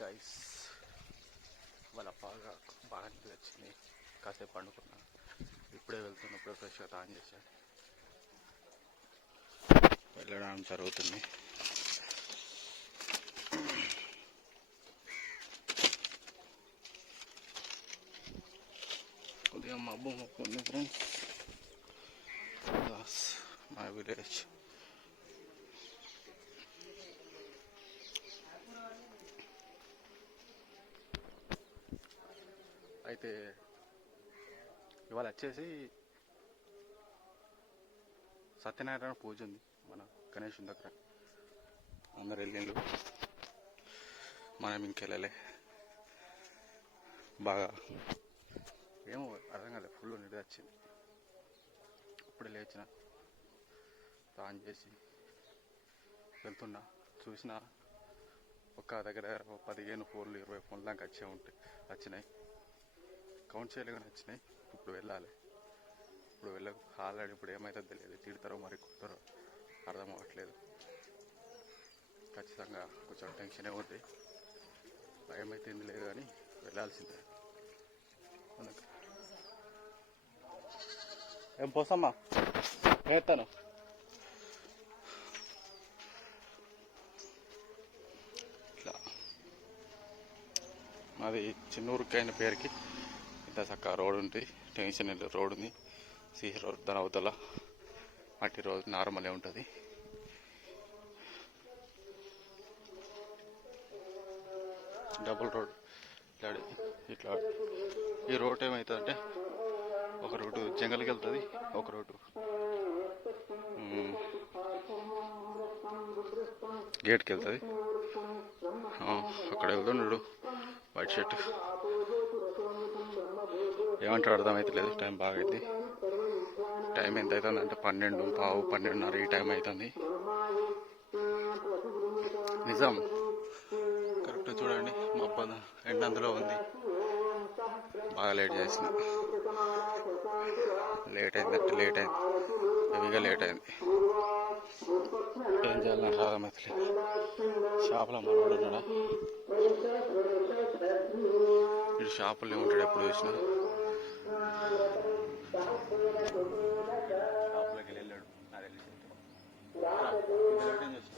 Guys వాళ్ళ బాగా నిద్ర వచ్చింది. కాసేపు పండుకున్నా. ఇప్పుడే వెళ్తున్నప్పుడు ఫ్రెష్గా తాన్ చేశాను. వెళ్ళడం జరుగుతుంది. ఉదయం మబ్బు ఉంది ఫ్రెండ్స్. My village. అయితే ఇవాళ వచ్చేసి సత్యనారాయణ పూజ ఉంది మన గణేషుని దగ్గర. అందరు వెళ్ళిండ్రు, మనం ఇంకెళ్ళలే. బాగా ఏమో అర్థం కాలేదు, ఫుల్ నిద్ర వచ్చింది. ఇప్పుడే లేచిన, స్నానం చేసి వెళ్తున్నా. చూసిన ఒక్క దగ్గర 15 ఫోన్లు 20 ఫోన్లు దాకా వచ్చినాయి. కౌంట్ చేయలేగానే వచ్చినాయి. ఇప్పుడు వెళ్ళాలి. ఇప్పుడు ఆల్రెడీ ఇప్పుడు ఏమవుతుందో తెలియదు. తిడతారో మరి కొడతారో అర్థం అవ్వట్లేదు. ఖచ్చితంగా కొంచెం టెన్షనే ఉంది. భయం అయితే ఏం లేదు కానీ వెళ్ళాల్సిందే. ఏం పోసమ్మా వేస్తాను. ఇట్లా మాది చిన్నూరుకి అయిన పేరుకి ఇంత చక్కగా రోడ్ ఉంది. టెన్షన్ రోడ్ ఉంది. సిహి రోడ్. దాని అవతల మట్టి రోడ్ నార్మలే ఉంటుంది. Double road. ఇట్లా ఈ రోడ్ ఏమవుతుందంటే ఒక రోడ్డు జంగల్కి వెళ్తుంది, ఒక రోడ్డు గేట్కి వెళ్తుంది. అక్కడ వెళ్తున్నాడు వైట్ షర్ట్. ఏమంటారు అర్థమవుతలేదు. టైం బాగా అయింది. టైం ఎంత అవుతుంది అంటే 12, 12:30 ఈ టైం అవుతుంది. నిజం కరెక్ట్. చూడండి మబ్బ ఎండ అందులో ఉంది. బాగా లేట్ చేసిన. లేట్ అయిందంటే లేట్ అయింది, హెవీగా లేట్ అయింది. ఏం చేయాలి నాకు అర్థమవుతలేదు. షాపులో మనవాడు ఉన్నాడా? ఇటు షాపుల్లో ఉంటాడు ఎప్పుడు చూసినా. షాపులోకి వెళ్ళాడు. నాకు తెలిసి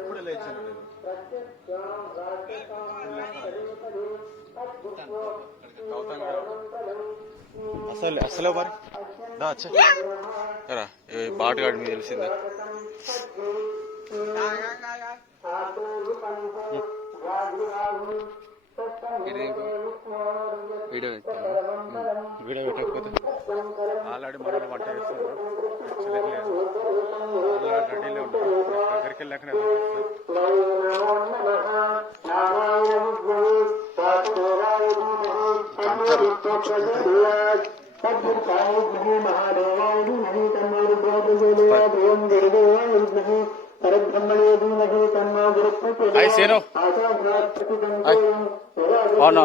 ఇప్పుడు లేచాను. అసలే మరి దా బాటగాడి మీద తెలిసిందా? వీడియో పెట్టకపోతే ఆల్రెడీ మనలో వంట చేస్తున్నారు. రెడీలో ఉంటారు. దగ్గరికి వెళ్ళాకనే సేను అవునా?